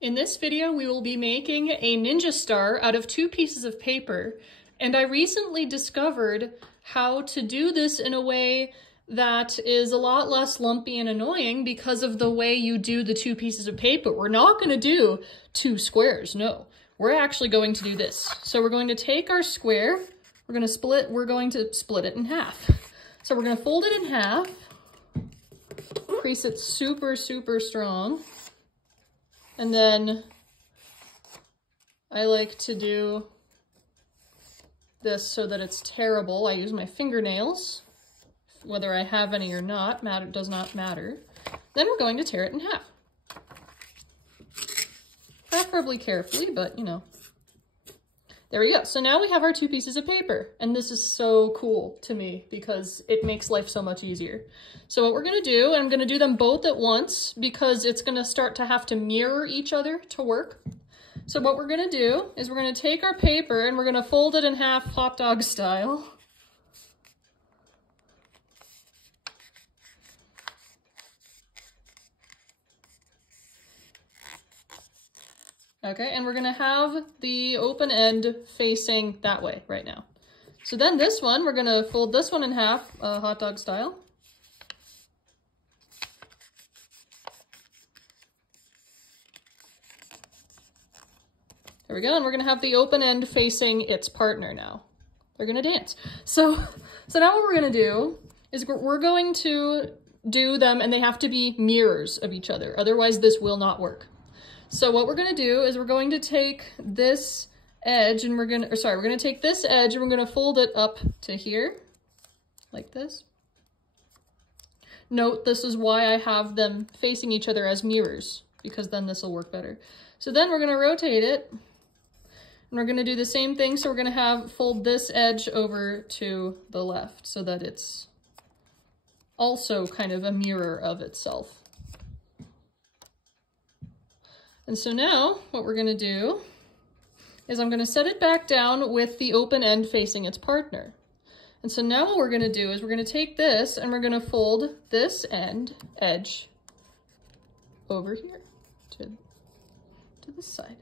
In this video, we will be making a ninja star out of 2 pieces of paper, and I recently discovered how to do this in a way that is a lot less lumpy and annoying because of the way you do the 2 pieces of paper. We're not going to do 2 squares, no. We're actually going to do this. So we're going to take our square, we're going to split it in half. So we're going to fold it in half, crease it super, super strong. And then I like to do this so that it's terrible. I use my fingernails, whether I have any or not, does not matter. Then we're going to tear it in half. Preferably carefully, but you know. There we go. So now we have our 2 pieces of paper, and this is so cool to me because it makes life so much easier. So what we're going to do, I'm going to do them both at once because it's going to start to have to mirror each other to work. So what we're going to do is we're going to take our paper and we're going to fold it in half hot dog style. Okay, and we're gonna have the open end facing that way right now. So then this one, we're gonna fold this one in half, hot dog style. There we go, and we're gonna have the open end facing its partner now. They're gonna dance. So now what we're gonna do is we're going to do them, and they have to be mirrors of each other, otherwise this will not work. So what we're going to do is we're going to take this edge and we're going to take this edge and we're going to fold it up to here, like this. Note, this is why I have them facing each other as mirrors, because then this will work better. So then we're going to rotate it, and we're going to do the same thing. So we're going to fold this edge over to the left so that it's also kind of a mirror of itself. And so now what we're going to do is I'm going to set it back down with the open end facing its partner. And so now what we're going to do is we're going to take this and we're going to fold this edge over here to this side.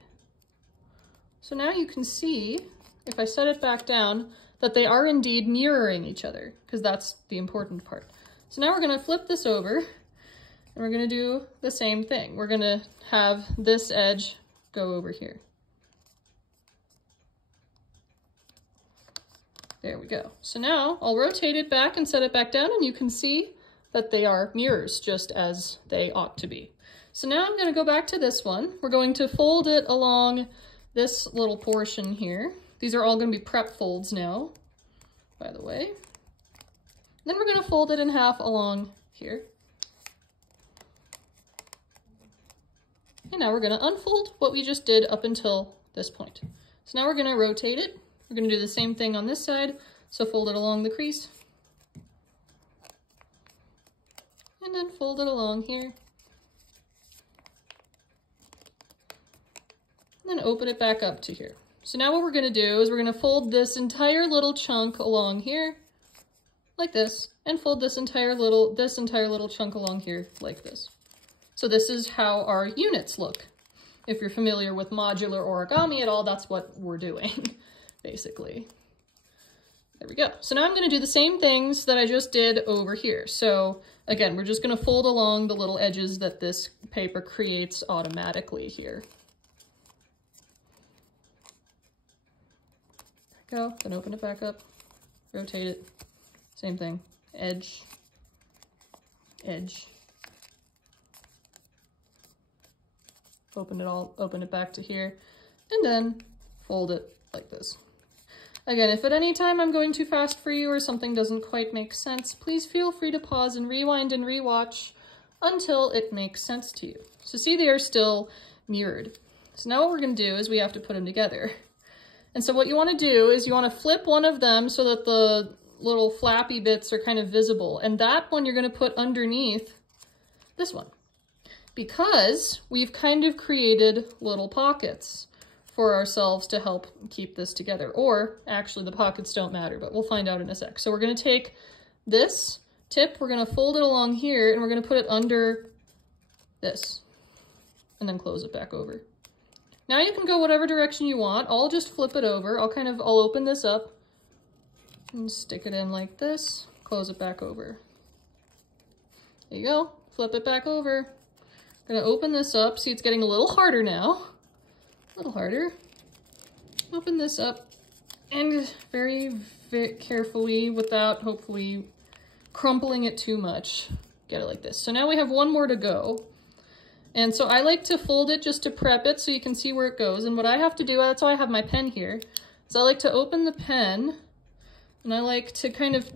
So now you can see, if I set it back down, that they are indeed mirroring each other, because that's the important part. So now we're going to flip this over. And we're going to do the same thing. We're going to have this edge go over here. There we go. So now I'll rotate it back and set it back down, and you can see that they are mirrors just as they ought to be. So now I'm going to go back to this one. We're going to fold it along this little portion here. These are all going to be prep folds now, by the way. Then we're going to fold it in half along here. And now we're going to unfold what we just did up until this point. So now we're going to rotate it. We're going to do the same thing on this side. So fold it along the crease. And then fold it along here. And then open it back up to here. So now what we're going to do is we're going to fold this entire little chunk along here, like this, and fold this entire little chunk along here, like this. So this is how our units look. If you're familiar with modular origami at all, that's what we're doing, basically. There we go. So now I'm going to do the same things that I just did over here. So again, we're just going to fold along the little edges that this paper creates automatically here. There we go. Then open it back up, rotate it, same thing, edge, edge. Open it back to here, and then fold it like this. Again, if at any time I'm going too fast for you or something doesn't quite make sense, please feel free to pause and rewind and rewatch until it makes sense to you. So see, they are still mirrored. So now what we're going to do is we have to put them together. And so what you want to do is you want to flip one of them so that the little flappy bits are kind of visible, and that one you're going to put underneath this one, because we've kind of created little pockets for ourselves to help keep this together. Or actually the pockets don't matter, but we'll find out in a sec. So we're going to take this tip, we're going to fold it along here, and we're going to put it under this. and then close it back over. Now you can go whatever direction you want. I'll just flip it over. I'll open this up and stick it in like this, close it back over. There you go, flip it back over. I'm gonna open this up. See, it's getting a little harder now. A little harder. Open this up and very, very carefully, without hopefully crumpling it too much, get it like this. So now we have one more to go. And so I like to fold it just to prep it so you can see where it goes. And what I have to do, that's why I have my pen here, is I like to open the pen and I like to kind of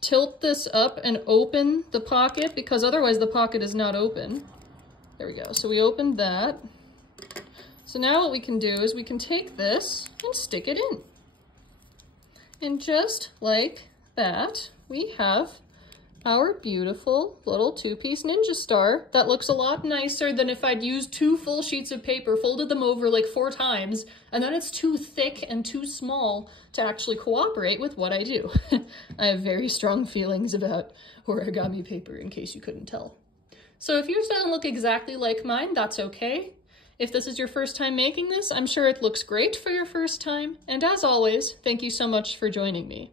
tilt this up and open the pocket, because otherwise the pocket is not open. There we go. So we opened that. So now what we can do is we can take this and stick it in. And just like that, we have our beautiful little two-piece ninja star that looks a lot nicer than if I'd used 2 full sheets of paper, folded them over like 4 times, and then it's too thick and too small to actually cooperate with what I do. I have very strong feelings about origami paper, in case you couldn't tell. So if yours doesn't look exactly like mine, that's okay. If this is your first time making this, I'm sure it looks great for your first time. And as always, thank you so much for joining me.